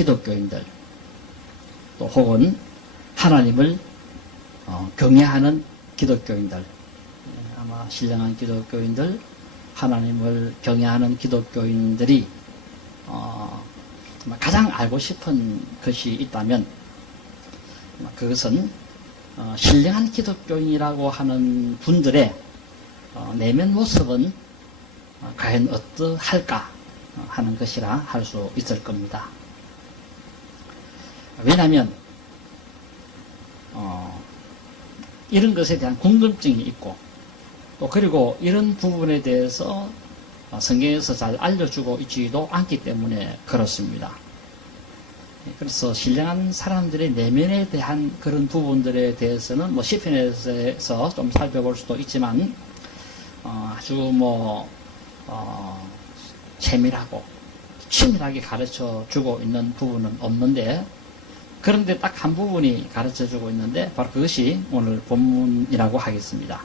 기독교인들, 또 혹은 하나님을 경외하는 기독교인들, 아마 신령한 기독교인들, 하나님을 경외하는 기독교인들이 가장 알고 싶은 것이 있다면 그것은 신령한 기독교인이라고 하는 분들의 내면 모습은 과연 어떠할까 하는 것이라 할 수 있을 겁니다. 왜냐하면 이런 것에 대한 궁금증이 있고, 또 그리고 이런 부분에 대해서 성경에서 잘 알려주고 있지도 않기 때문에 그렇습니다. 그래서 신령한 사람들의 내면에 대한 그런 부분들에 대해서는 시편에서 좀 살펴볼 수도 있지만 아주 세밀하고 친밀하게 가르쳐 주고 있는 부분은 없는데, 그런데 딱 한 부분이 가르쳐 주고 있는데 바로 그것이 오늘 본문이라고 하겠습니다.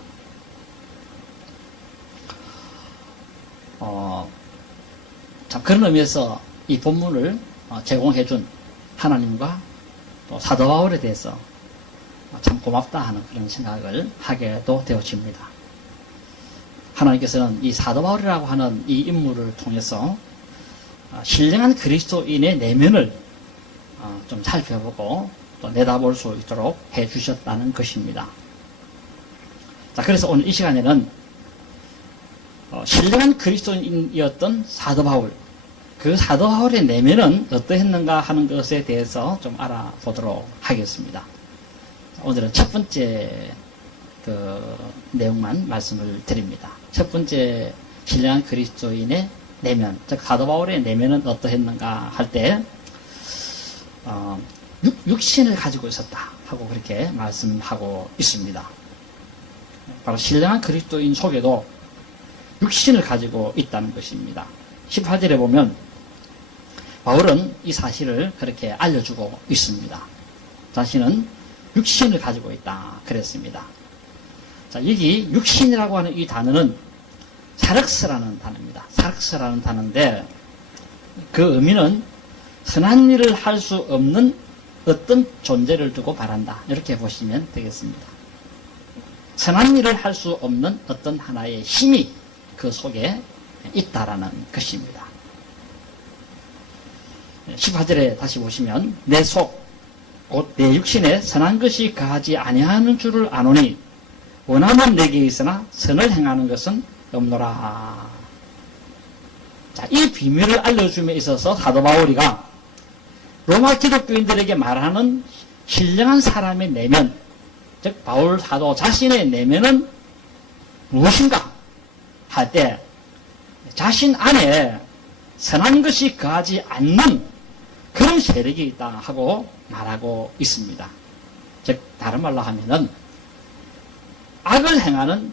참 그런 의미에서 이 본문을 제공해 준 하나님과 또 사도 바울에 대해서 참 고맙다 하는 그런 생각을 하게도 되어집니다. 하나님께서는 이 사도 바울이라고 하는 이 인물을 통해서 신령한 그리스도인의 내면을 좀 살펴보고 또 내다볼 수 있도록 해 주셨다는 것입니다. 자, 그래서 오늘 이 시간에는 신령한 그리스도인이었던 사도 바울, 그 사도 바울의 내면은 어떠했는가 하는 것에 대해서 좀 알아보도록 하겠습니다. 오늘은 첫 번째 내용만 말씀을 드립니다. 첫 번째 신령한 그리스도인의 내면, 즉 사도 바울의 내면은 어떠했는가 할 때 육신을 가지고 있었다 하고 그렇게 말씀하고 있습니다. 바로 신령한 그리스도인 속에도 육신을 가지고 있다는 것입니다. 18절에 보면 바울은 이 사실을 그렇게 알려주고 있습니다. 자신은 육신을 가지고 있다 그랬습니다. 자, 여기 육신이라고 하는 이 단어는 사륵스라는 단어입니다. 사륵스라는 단어인데 그 의미는 선한 일을 할 수 없는 어떤 존재를 두고 말한다, 이렇게 보시면 되겠습니다. 선한 일을 할 수 없는 어떤 하나의 힘이 그 속에 있다라는 것입니다. 18절에 다시 보시면 내 속 곧 내 육신에 선한 것이 거하지 아니하는 줄을 아노니 원함은 내게 있으나 선을 행하는 것은 없노라. 자, 이 비밀을 알려줌에 있어서 사도 바울이가 로마 기독교인들에게 말하는 신령한 사람의 내면, 즉 바울 사도 자신의 내면은 무엇인가 할 때 자신 안에 선한 것이 거하지 않는 그런 세력이 있다 하고 말하고 있습니다. 즉 다른 말로 하면은 악을 행하는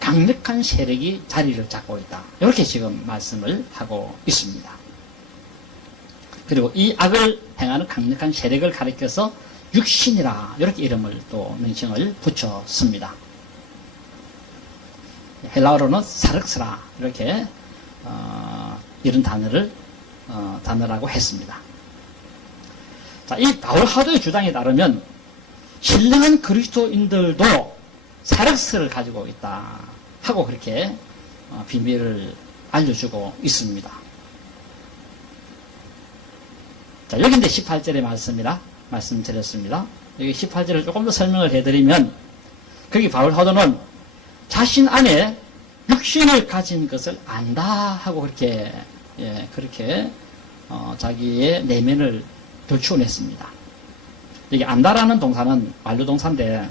강력한 세력이 자리를 잡고 있다, 이렇게 지금 말씀을 하고 있습니다. 그리고 이 악을 행하는 강력한 세력을 가리켜서 육신이라 이렇게 이름을 또 명칭을 붙였습니다. 헬라어로는 사륵스라 이렇게 이런 단어라고 했습니다. 자, 이 바울 사도의 주장에 따르면 신령한 그리스도인들도 사륵스를 가지고 있다 하고 그렇게 비밀을 알려주고 있습니다. 자, 여기 이제 18절의 말씀드렸습니다. 여기 18절을 조금 더 설명을 해드리면, 거기 바울 사도는 자신 안에 육신을 가진 것을 안다 하고 그렇게, 자기의 내면을 들추어냈습니다. 여기 안다라는 동사는 완료동사인데,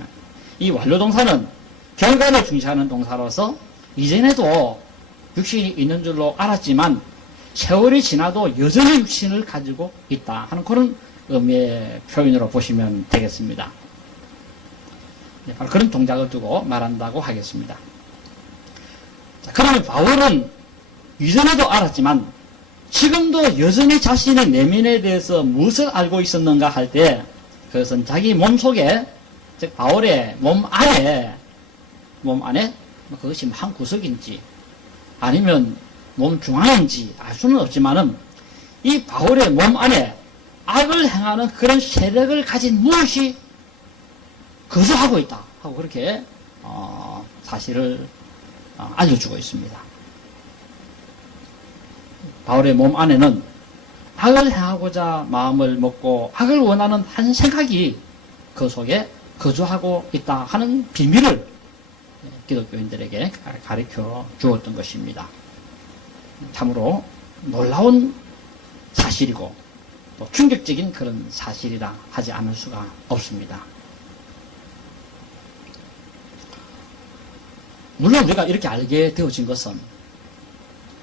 이 완료동사는 결과를 중시하는 동사로서 이전에도 육신이 있는 줄로 알았지만 세월이 지나도 여전히 육신을 가지고 있다 하는 그런 의미의 표현으로 보시면 되겠습니다. 바로 그런 동작을 두고 말한다고 하겠습니다. 자, 그러면 바울은 이전에도 알았지만 지금도 여전히 자신의 내면에 대해서 무엇을 알고 있었는가 할 때, 그것은 자기 몸 속에, 즉 바울의 몸 안에 그것이 한 구석인지 아니면 몸 중앙인지 알 수는 없지만은 이 바울의 몸 안에 악을 행하는 그런 세력을 가진 무엇이 거주하고 있다 하고 그렇게 사실을 알려주고 있습니다. 바울의 몸 안에는 악을 행하고자 마음을 먹고 악을 원하는 한 생각이 그 속에 거주하고 있다 하는 비밀을 기독교인들에게 가르쳐 주었던 것입니다. 참으로 놀라운 사실이고 또 충격적인 그런 사실이라 하지 않을 수가 없습니다. 물론 우리가 이렇게 알게 되어진 것은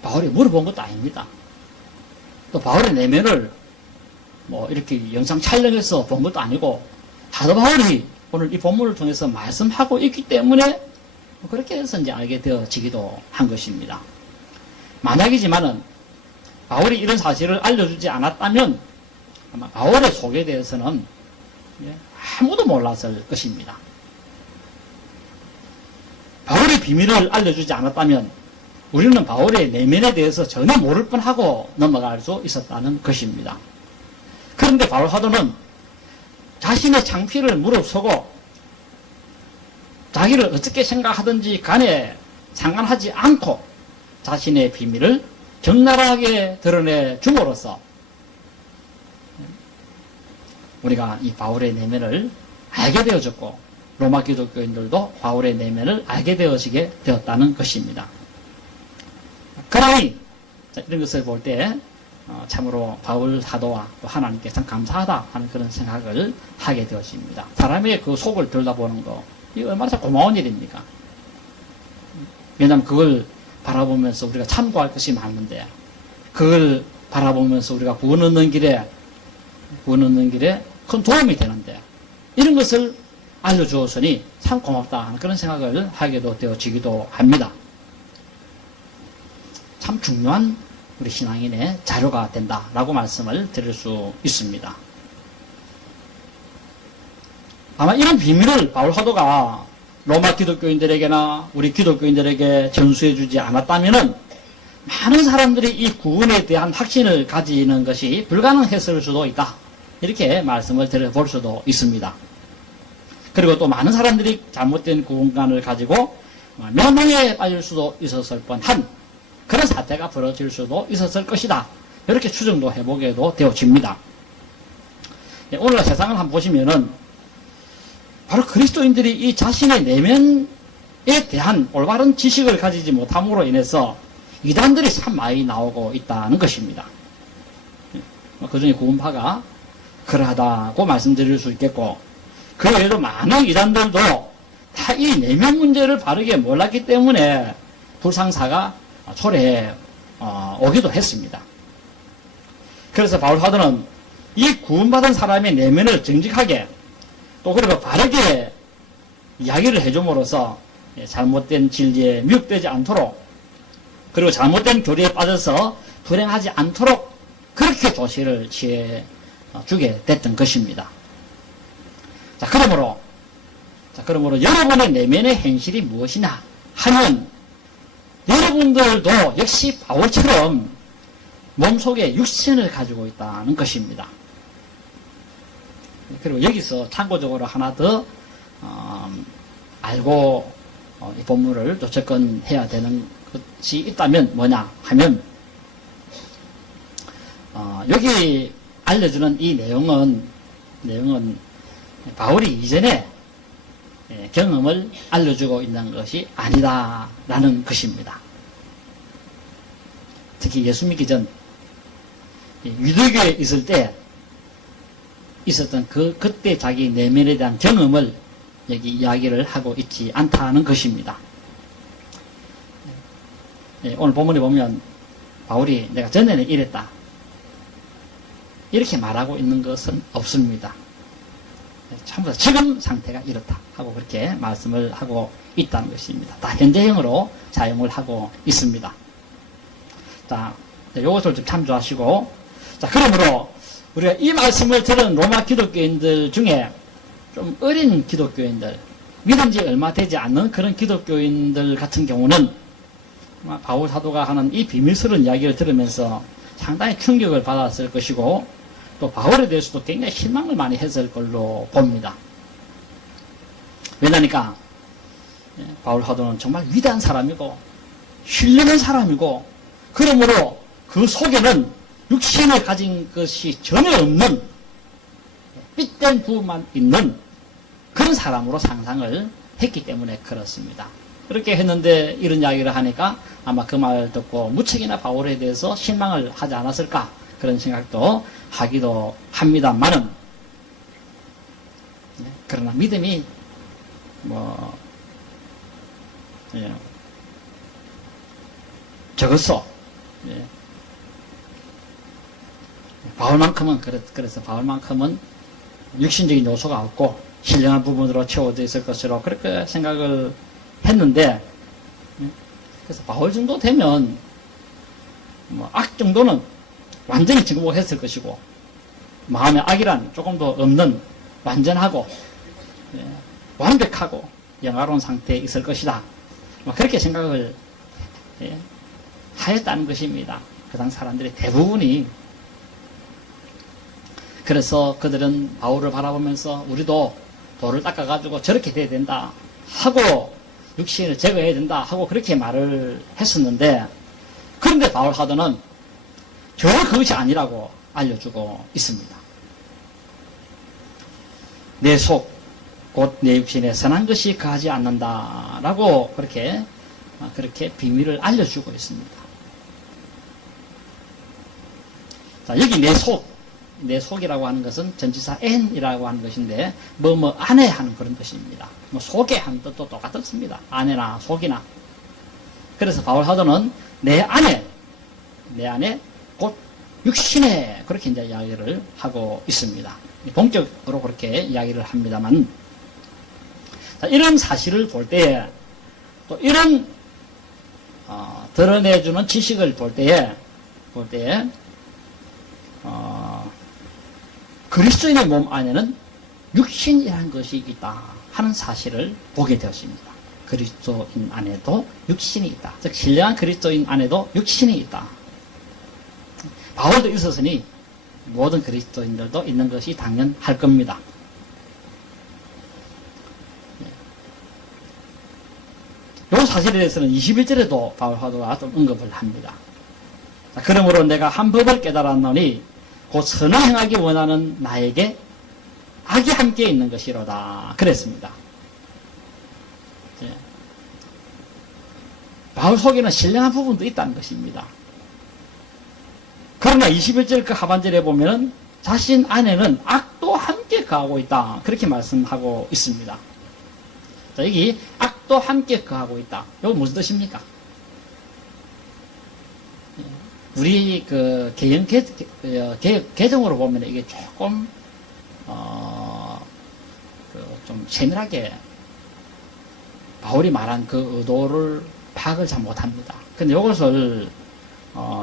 바울이 물어본 것도 아닙니다. 또 바울의 내면을 뭐 이렇게 영상 촬영해서 본 것도 아니고 사도 바울이 오늘 이 본문을 통해서 말씀하고 있기 때문에 그렇게 해서 이제 알게 되어지기도 한 것입니다. 만약이지만은 바울이 이런 사실을 알려주지 않았다면 아마 바울의 속에 대해서는 아무도 몰랐을 것입니다. 바울의 비밀을 알려주지 않았다면 우리는 바울의 내면에 대해서 전혀 모를 뻔하고 넘어갈 수 있었다는 것입니다. 그런데 바울 사도는 자신의 창피를 무릅쓰고 자기를 어떻게 생각하든지 간에 상관하지 않고 자신의 비밀을 적나라하게 드러내 줌으로써 우리가 이 바울의 내면을 알게 되어졌고 로마 기독교인들도 바울의 내면을 알게 되어지게 되었다는 것입니다. 그러니 이런 것을 볼 때 참으로 바울 사도와 또 하나님께 참 감사하다 하는 그런 생각을 하게 되었습니다. 사람의 그 속을 들여다보는 거 이거 얼마나 고마운 일입니까? 왜냐하면 그걸 바라보면서 우리가 참고할 것이 많은데 그걸 바라보면서 우리가 구원 얻는 길에 큰 도움이 되는데 이런 것을 알려주었으니 참 고맙다 하는 그런 생각을 하게도 되어지기도 합니다. 참 중요한 우리 신앙인의 자료가 된다라고 말씀을 드릴 수 있습니다. 아마 이런 비밀을 바울 사도가 로마 기독교인들에게나 우리 기독교인들에게 전수해 주지 않았다면은 많은 사람들이 이 구원에 대한 확신을 가지는 것이 불가능했을 수도 있다. 이렇게 말씀을 드려볼 수도 있습니다. 그리고 또 많은 사람들이 잘못된 구원관을 가지고 멸망에 빠질 수도 있었을 뻔한 그런 사태가 벌어질 수도 있었을 것이다. 이렇게 추정도 해보게도 되어집니다. 오늘날 세상을 한번 보시면은 바로 그리스도인들이 이 자신의 내면에 대한 올바른 지식을 가지지 못함으로 인해서 이단들이 참 많이 나오고 있다는 것입니다. 그 중에 구원파가 그러하다고 말씀드릴 수 있겠고 그 외에도 많은 이단들도 다 이 내면 문제를 바르게 몰랐기 때문에 불상사가 초래해 오기도 했습니다. 그래서 바울 사도는 이 구원받은 사람의 내면을 정직하게 또 그리고 바르게 이야기를 해줌으로써 잘못된 진리에 미혹되지 않도록 그리고 잘못된 교리에 빠져서 불행하지 않도록 그렇게 조치를 취해 주게 됐던 것입니다. 자, 그러므로 여러분의 내면의 현실이 무엇이냐 하면 여러분들도 역시 바울처럼 몸속에 육신을 가지고 있다는 것입니다. 그리고 여기서 참고적으로 하나 더 알고 이 본문을 또 접근해야 되는 것이 있다면 뭐냐 하면 여기 알려주는 이 내용은 바울이 이전에 경험을 알려주고 있는 것이 아니다라는 것입니다. 특히 예수 믿기 전 유대교에 있을 때 있었던 그때 자기 내면에 대한 경험을 여기 이야기를 하고 있지 않다는 것입니다. 오늘 본문에 보면 바울이 내가 전에는 이랬다 이렇게 말하고 있는 것은 없습니다. 전부 다 지금 상태가 이렇다 하고 그렇게 말씀을 하고 있다는 것입니다. 다 현재형으로 사용을 하고 있습니다. 자, 이것을 좀 참조하시고, 자, 그러므로 우리가 이 말씀을 들은 로마 기독교인들 중에 좀 어린 기독교인들, 믿은 지 얼마 되지 않는 그런 기독교인들 같은 경우는 바울 사도가 하는 이 비밀스러운 이야기를 들으면서 상당히 충격을 받았을 것이고, 또 바울에 대해서도 굉장히 실망을 많이 했을 걸로 봅니다. 왜냐니까 바울 사도는 정말 위대한 사람이고 신령한 사람이고 그러므로 그 속에는 육신을 가진 것이 전혀 없는 삐된 부분만 있는 그런 사람으로 상상을 했기 때문에 그렇습니다. 그렇게 했는데 이런 이야기를 하니까 아마 그 말 듣고 무척이나 바울에 대해서 실망을 하지 않았을까 그런 생각도 하기도 합니다만은 그러나 믿음이 적었어. 바울만큼은 그래서 바울만큼은 육신적인 요소가 없고 신령한 부분으로 채워져 있을 것으로 그렇게 생각을 했는데 그래서 바울 정도 되면 악 정도는 완전히 증오했을 것이고 마음의 악이란 조금 더 없는 완전하고 완벽하고 영화로운 상태에 있을 것이다. 그렇게 생각을 하였다는 것입니다. 그 당 사람들의 대부분이. 그래서 그들은 바울을 바라보면서 우리도 돌을 닦아가지고 저렇게 돼야 된다 하고 육신을 제거해야 된다 하고 그렇게 말을 했었는데 그런데 바울 사도는 전혀 그것이 아니라고 알려주고 있습니다. 내 속, 곧 내 육신에 선한 것이 가지 않는다라고 그렇게 비밀을 알려주고 있습니다. 자, 여기 내 속이라고 하는 것은 전치사 n이라고 하는 것인데 안에 하는 그런 것입니다. 속에 하는 뜻도 똑같습니다. 안에나 속이나. 그래서 바울 사도는 내 안에 곧 육신에 그렇게 이제 이야기를 하고 있습니다. 본격으로 그렇게 이야기를 합니다만 자, 이런 사실을 볼 때에 또 이런 드러내주는 지식을 볼 때에 그리스도인의 몸 안에는 육신이라는 것이 있다 하는 사실을 보게 되었습니다. 그리스도인 안에도 육신이 있다. 즉 신령한 그리스도인 안에도 육신이 있다. 바울도 있었으니 모든 그리스도인들도 있는 것이 당연할 겁니다. 이 사실에 대해서는 21절에도 바울 사도가 좀 언급을 합니다. 자, 그러므로 내가 한 법을 깨달았노니 곧 선을 행하기 원하는 나에게 악이 함께 있는 것이로다. 그랬습니다. 바울 속에는 신령한 부분도 있다는 것입니다. 그러나 21절 그 하반절에 보면은 자신 안에는 악도 함께 거하고 있다. 그렇게 말씀하고 있습니다. 자, 여기 악도 함께 거하고 있다. 이거 무슨 뜻입니까? 우리 그 개정으로 보면 이게 조금 좀 세밀하게 바울이 말한 그 의도를 파악을 잘 못합니다. 근데 이것을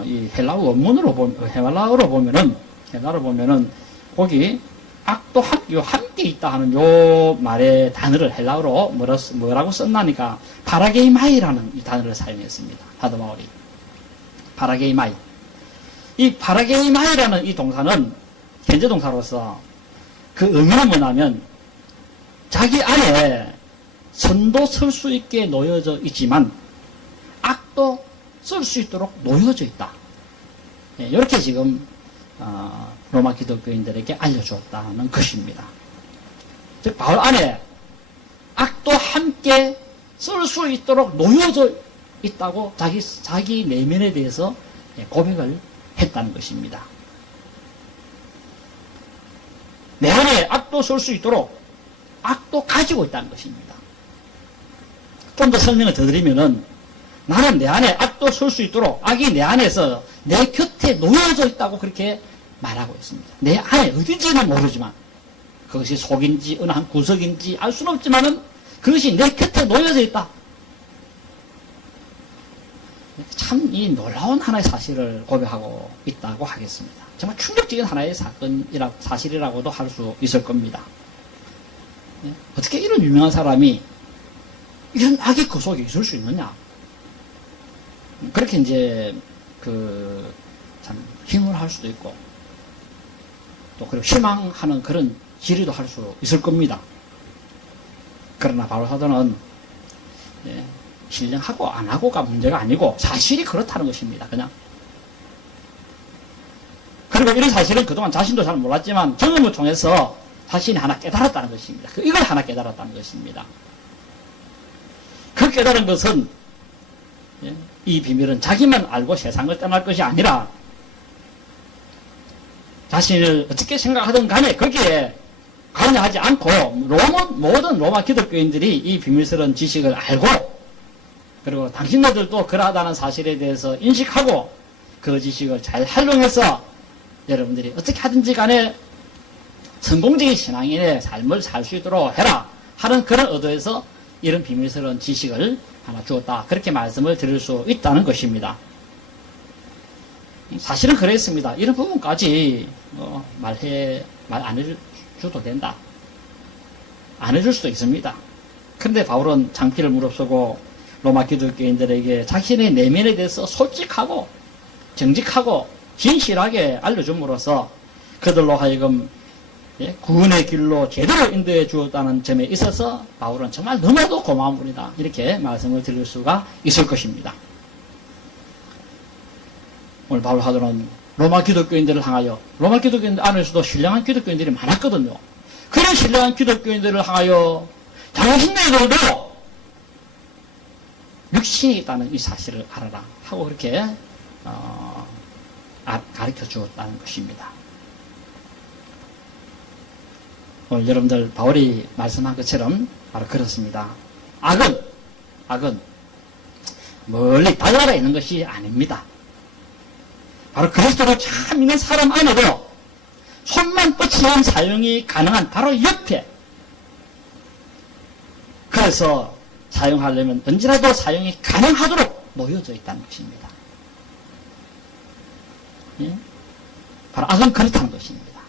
이 헬라어 원문으로 헬라어로 보면은 거기 악도 함께 있다 하는 요 말의 단어를 헬라어로 뭐라고 썼나니까 파라게이마이라는 이 단어를 사용했습니다. 사도 바울이. 파라게이마이. 이 파라게이마이라는 이 동사는 현재 동사로서 그 의미는 뭐냐면 자기 안에 선도 설 수 있게 놓여져 있지만 악도 쓸 수 있도록 놓여져 있다. 이렇게 지금 로마 기독교인들에게 알려주었다는 것입니다. 즉 바울 안에 악도 함께 쓸 수 있도록 놓여져 있다고 자기 내면에 대해서 고백을 했다는 것입니다. 내 안에 악도 쓸 수 있도록 악도 가지고 있다는 것입니다. 좀 더 설명을 더 드리면은 나는 내 안에 악도 쓸 수 있도록 악이 내 안에서 내 곁에 놓여져 있다고 그렇게 말하고 있습니다. 내 안에 어딘지는 모르지만 그것이 속인지 어느 한 구석인지 알 수는 없지만은 그것이 내 곁에 놓여져 있다. 참 이 놀라운 하나의 사실을 고백하고 있다고 하겠습니다. 정말 충격적인 하나의 사실이라고도 할 수 있을 겁니다. 어떻게 이런 유명한 사람이 이런 악이 그 속에 있을 수 있느냐? 그렇게 이제 참 힘을 할 수도 있고 또 그리고 실망하는 그런 지리도 할 수 있을 겁니다. 그러나 바울 사도는 신령하고 안 하고가 문제가 아니고 사실이 그렇다는 것입니다. 그냥. 그리고 이런 사실은 그동안 자신도 잘 몰랐지만 경험을 통해서 자신이 하나 깨달았다는 것입니다. 이걸 하나 깨달았다는 것입니다. 그 깨달은 것은 이 비밀은 자기만 알고 세상을 떠날 것이 아니라 자신을 어떻게 생각하든 간에 거기에 관여하지 않고 모든 로마 기독교인들이 이 비밀스러운 지식을 알고 그리고 당신들도 그러하다는 사실에 대해서 인식하고 그 지식을 잘 활용해서 여러분들이 어떻게 하든지 간에 성공적인 신앙인의 삶을 살 수 있도록 해라 하는 그런 의도에서 이런 비밀스러운 지식을 하나 주었다. 그렇게 말씀을 드릴 수 있다는 것입니다. 사실은 그랬습니다. 이런 부분까지 말 안 해줘도 된다. 안 해줄 수도 있습니다. 그런데 바울은 창피를 무릅쓰고 로마 기독교인들에게 자신의 내면에 대해서 솔직하고 정직하고 진실하게 알려줌으로써 그들로 하여금 구원의 길로 제대로 인도해 주었다는 점에 있어서 바울은 정말 너무나도 고마운 분이다. 이렇게 말씀을 드릴 수가 있을 것입니다. 오늘 바울 사도는 로마 기독교인들을 향하여 로마 기독교인들 안에서도 신령한 기독교인들이 많았거든요. 그런 신령한 기독교인들을 향하여 당신들도 육신이 있다는 이 사실을 알아라 하고 그렇게 가르쳐 주었다는 것입니다. 오늘 여러분들 바울이 말씀한 것처럼 바로 그렇습니다. 악은 멀리 달나라에 있는 것이 아닙니다. 바로 그리스도를 참 믿는 사람 안에도 손만 뻗치면 사용이 가능한 바로 옆에 그래서 사용하려면 언제라도 사용이 가능하도록 놓여져 있다는 것입니다. 바로 악은 그렇다는 것입니다.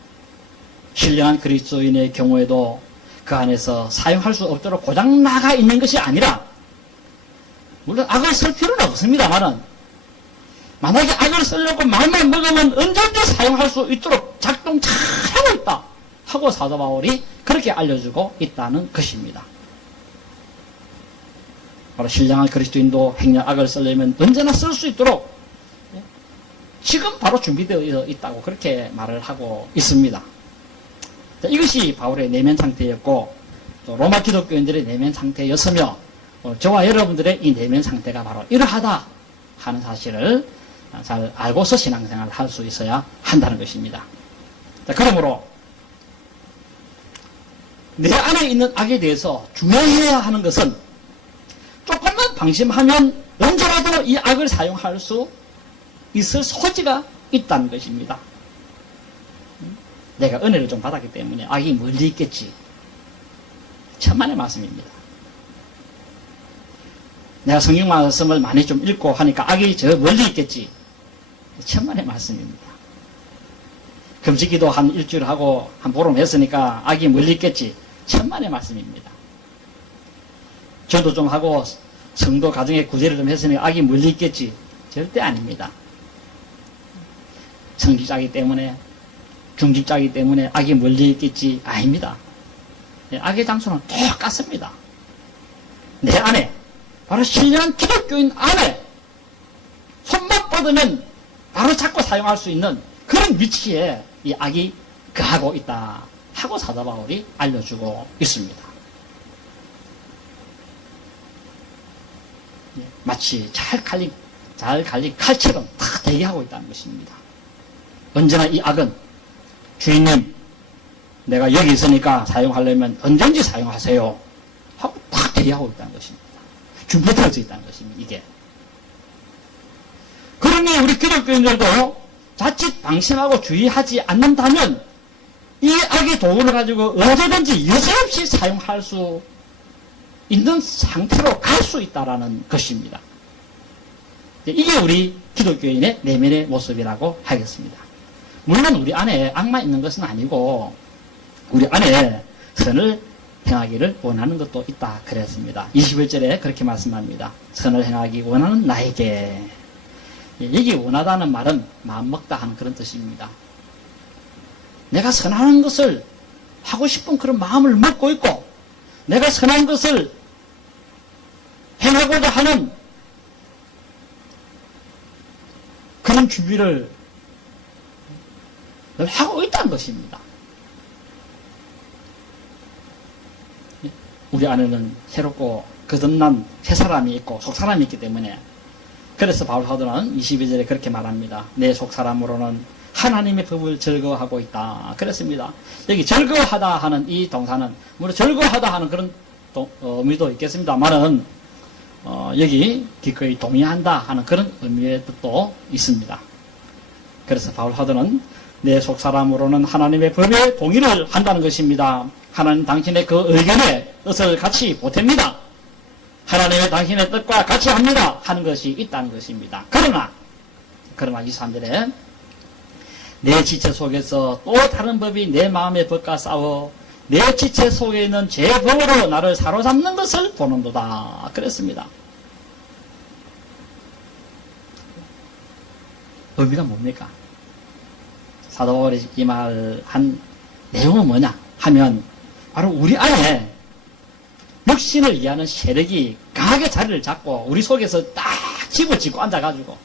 신령한 그리스도인의 경우에도 그 안에서 사용할 수 없도록 고장나가 있는 것이 아니라 물론 악을 쓸 필요는 없습니다만은 만약에 악을 쓰려고 마음을 먹으면 언제든지 사용할 수 있도록 작동 잘하고 있다 하고 사도 바울이 그렇게 알려주고 있다는 것입니다. 바로 신령한 그리스도인도 행여 악을 쓰려면 언제나 쓸 수 있도록 지금 바로 준비되어 있다고 그렇게 말을 하고 있습니다. 이것이 바울의 내면 상태였고 또 로마 기독교인들의 내면 상태였으며 저와 여러분들의 이 내면 상태가 바로 이러하다 하는 사실을 잘 알고서 신앙생활을 할 수 있어야 한다는 것입니다. 그러므로 내 안에 있는 악에 대해서 주의해야 하는 것은 조금만 방심하면 언제라도 이 악을 사용할 수 있을 소지가 있다는 것입니다. 내가 은혜를 좀 받았기 때문에 악이 멀리 있겠지. 천만의 말씀입니다. 내가 성경 말씀을 많이 좀 읽고 하니까 악이 저 멀리 있겠지. 천만의 말씀입니다. 금식기도 한 일주일 하고 한 보름 했으니까 악이 멀리 있겠지. 천만의 말씀입니다. 저도 좀 하고 성도 가정의 구제를 좀 했으니까 악이 멀리 있겠지. 절대 아닙니다. 성직자이기 때문에 중직자이기 때문에 악이 멀리 있겠지. 아닙니다. 악의 장소는 똑같습니다. 내 안에 바로 신령한 기독교인 안에 손만 뻗으면 바로 잡고 사용할 수 있는 그런 위치에 이 악이 거하고 있다 하고 사도 바울이 알려주고 있습니다. 마치 잘 갈린 칼처럼 다 대기하고 있다는 것입니다. 언제나 이 악은 주인님 내가 여기 있으니까 사용하려면 언제든지 사용하세요 하고 다 대기하고 있다는 것입니다. 준비되어 있다는 것입니다. 이게. 그러니 우리 기독교인들도 자칫 방심하고 주의하지 않는다면 이 악의 도구를 가지고 언제든지 여지없이 사용할 수 있는 상태로 갈 수 있다는 것입니다. 이게 우리 기독교인의 내면의 모습이라고 하겠습니다. 물론 우리 안에 악만 있는 것은 아니고 우리 안에 선을 행하기를 원하는 것도 있다 그랬습니다. 21절에 그렇게 말씀합니다. 선을 행하기 원하는 나에게. 여기 원하다는 말은 마음먹다 하는 그런 뜻입니다. 내가 선한 것을 하고 싶은 그런 마음을 먹고 있고, 내가 선한 것을 행하고자 하는 그런 준비를 늘 하고 있다는 것입니다. 우리 안에는 새롭고 거듭난 새 사람이 있고 속 사람이 있기 때문에, 그래서 바울 사도는 22절에 그렇게 말합니다. 내 속 사람으로는 하나님의 법을 즐거워하고 있다. 그렇습니다. 여기 즐거워하다 하는 이 동사는, 물론 즐거워하다 하는 그런 의미도 있겠습니다만은, 여기 기꺼이 동의한다 하는 그런 의미의 뜻도 있습니다. 그래서 바울 사도는 내 속 사람으로는 하나님의 법에 동의를 한다는 것입니다. 하나님 당신의 그 의견에 뜻을 같이 보탭니다. 하나님의 당신의 뜻과 같이 합니다 하는 것이 있다는 것입니다. 그러나 23절에 내 지체 속에서 또 다른 법이 내 마음의 법과 싸워 내 지체 속에 있는 제 법으로 나를 사로잡는 것을 보는도다. 그랬습니다. 의미가 뭡니까? 사도 바울이 이 말한 내용은 뭐냐 하면, 바로 우리 안에 육신을 이해하는 세력이 강하게 자리를 잡고 우리 속에서 딱 집어짓고 앉아가지고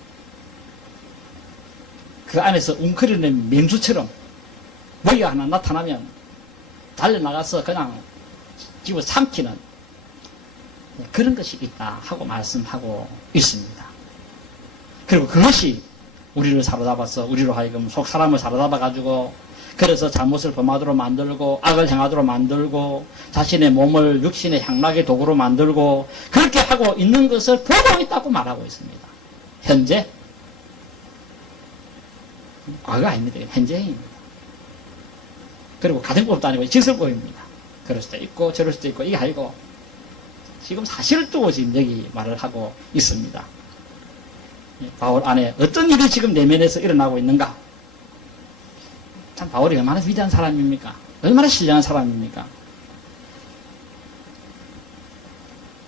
그 안에서 웅크리는 맹수처럼 먹이가 하나 나타나면 달려나가서 그냥 집어 삼키는 그런 것이 있다 하고 말씀하고 있습니다. 그리고 그것이 우리를 사로잡아서 우리로 하여금 속 사람을 사로잡아가지고, 그래서 잘못을 범하도록 만들고 악을 행하도록 만들고 자신의 몸을 육신의 향락의 도구로 만들고 그렇게 하고 있는 것을 보고 있다고 말하고 있습니다. 현재, 과거 아닙니다. 현재입니다. 그리고 가정법도 아니고 직설법입니다. 그럴 수도 있고 저럴 수도 있고, 이게 아니고 지금 사실을 두고 지금 여기 말을 하고 있습니다. 바울 안에 어떤 일이 지금 내면에서 일어나고 있는가? 참 바울이 얼마나 위대한 사람입니까? 얼마나 신령한 사람입니까?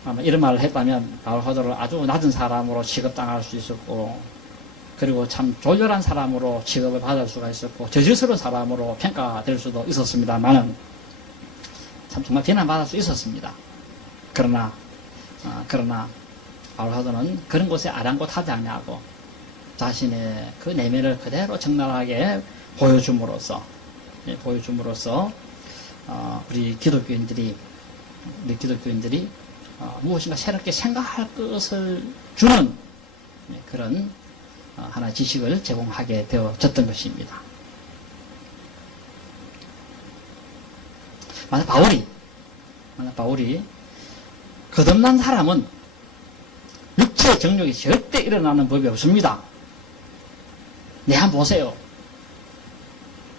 아마 이런 말을 했다면 바울 사도를 아주 낮은 사람으로 취급당할 수 있었고, 그리고 참 조절한 사람으로 취급을 받을 수가 있었고, 저질스러운 사람으로 평가될 수도 있었습니다만은, 참 정말 비난받을 수 있었습니다. 그러나 바울 사도는 그런 곳에 아랑곳하지 않냐고 자신의 그 내면을 그대로 적나라하게 보여줌으로써 우리 기독교인들이 무엇인가 새롭게 생각할 것을 주는 그런 하나의 지식을 제공하게 되어졌던 것입니다. 만약 바울이 거듭난 사람은 육체의 정욕이 절대 일어나는 법이 없습니다. 네, 한번 보세요.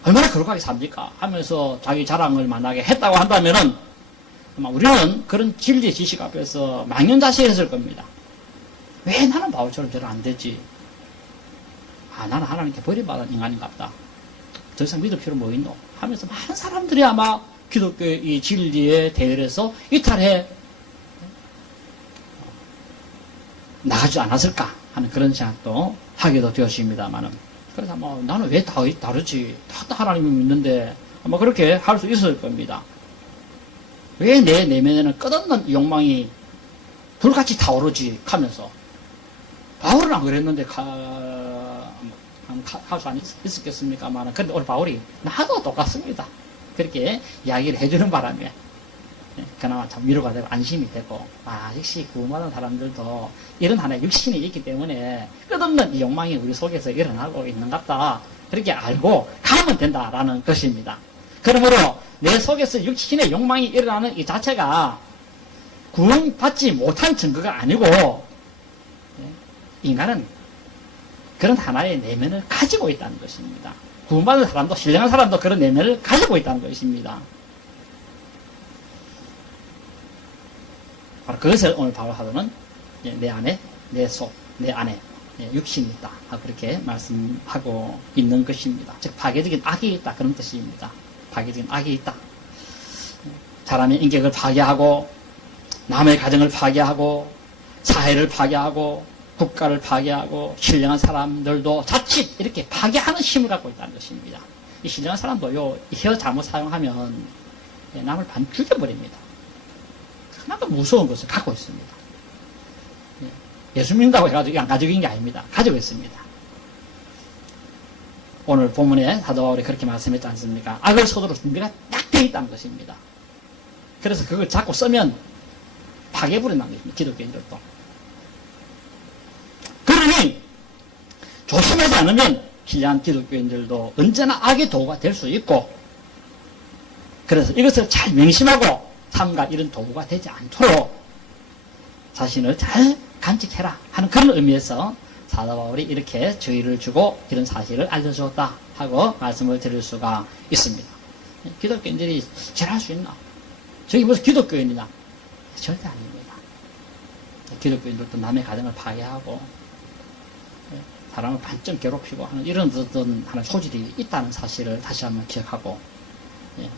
얼마나 거룩하게 삽니까? 하면서 자기 자랑을 만약에 했다고 한다면은 아마 우리는 그런 진리의 지식 앞에서 망연자실했을 겁니다. 왜 나는 바울처럼 저를 안 되지? 나는 하나님께 버림받은 인간인가 보다. 더 이상 믿을 필요 뭐 있노? 하면서 많은 사람들이 아마 기독교의 이 진리에 대열해서 이탈해 나가지 않았을까 하는 그런 생각도 하게도 되었습니다만은, 그래서 뭐 나는 왜 다르지? 다 하나님을 믿는데 아마 그렇게 할 수 있을 겁니다. 왜 내 내면에는 끝없는 욕망이 불같이 타오르지? 하면서 바울은 안 그랬는데 할 수 있었겠습니까만, 그런데 오늘 바울이 나도 똑같습니다. 그렇게 이야기를 해주는 바람에 그나마 참 위로가 되고 안심이 되고, 역시 구원받은 사람들도 이런 하나의 육신이 있기 때문에 끝없는 이 욕망이 우리 속에서 일어나고 있는 것 같다, 그렇게 알고 가면 된다라는 것입니다. 그러므로 내 속에서 육신의 욕망이 일어나는 이 자체가 구원받지 못한 증거가 아니고, 인간은 그런 하나의 내면을 가지고 있다는 것입니다. 구원받은 사람도, 신령한 사람도 그런 내면을 가지고 있다는 것입니다. 바로 그것을 오늘 바울 사도는 내 안에, 내 속, 내 안에 육신이 있다, 그렇게 말씀하고 있는 것입니다. 즉 파괴적인 악이 있다, 그런 뜻입니다. 파괴적인 악이 있다. 사람의 인격을 파괴하고 남의 가정을 파괴하고 사회를 파괴하고 국가를 파괴하고 신령한 사람들도 자칫 이렇게 파괴하는 힘을 갖고 있다는 것입니다. 이 신령한 사람도요, 혀 잘못 사용하면 남을 반 죽여버립니다. 그만큼 무서운 것을 갖고 있습니다. 예수 믿는다고 해가지고 안 가지고 있는 게 아닙니다. 가지고 있습니다. 오늘 본문에 사도 바울이 그렇게 말씀했지 않습니까? 악을 서두를 준비가 딱 되어 있다는 것입니다. 그래서 그걸 자꾸 쓰면 파괴불이 난 것입니다. 기독교인들도. 그러니 조심하지 않으면 신뢰한 기독교인들도 언제나 악의 도구가 될 수 있고, 그래서 이것을 잘 명심하고 삼가 이런 도구가 되지 않도록 자신을 잘 간직해라 하는 그런 의미에서 사도 바울이 이렇게 주의를 주고 이런 사실을 알려주었다 하고 말씀을 드릴 수가 있습니다. 기독교인들이 잘할 수 있나? 저기 무슨 기독교인이냐? 절대 아닙니다. 기독교인들도 남의 가정을 파괴하고 사람을 반쯤 괴롭히고 하는 이런 어떤 하는 소질이 있다는 사실을 다시 한번 기억하고,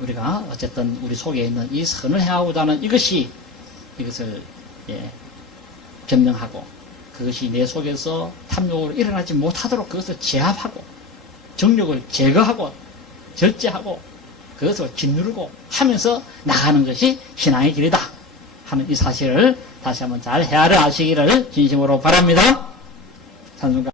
우리가 어쨌든 우리 속에 있는 이 선을 행하고자 하는 이것을 변명하고, 그것이 내 속에서 탐욕으로 일어나지 못하도록 그것을 제압하고, 정욕을 제거하고, 절제하고, 그것을 짓누르고 하면서 나가는 것이 신앙의 길이다 하는 이 사실을 다시 한번 잘 헤아려 아시기를 진심으로 바랍니다. 찬송가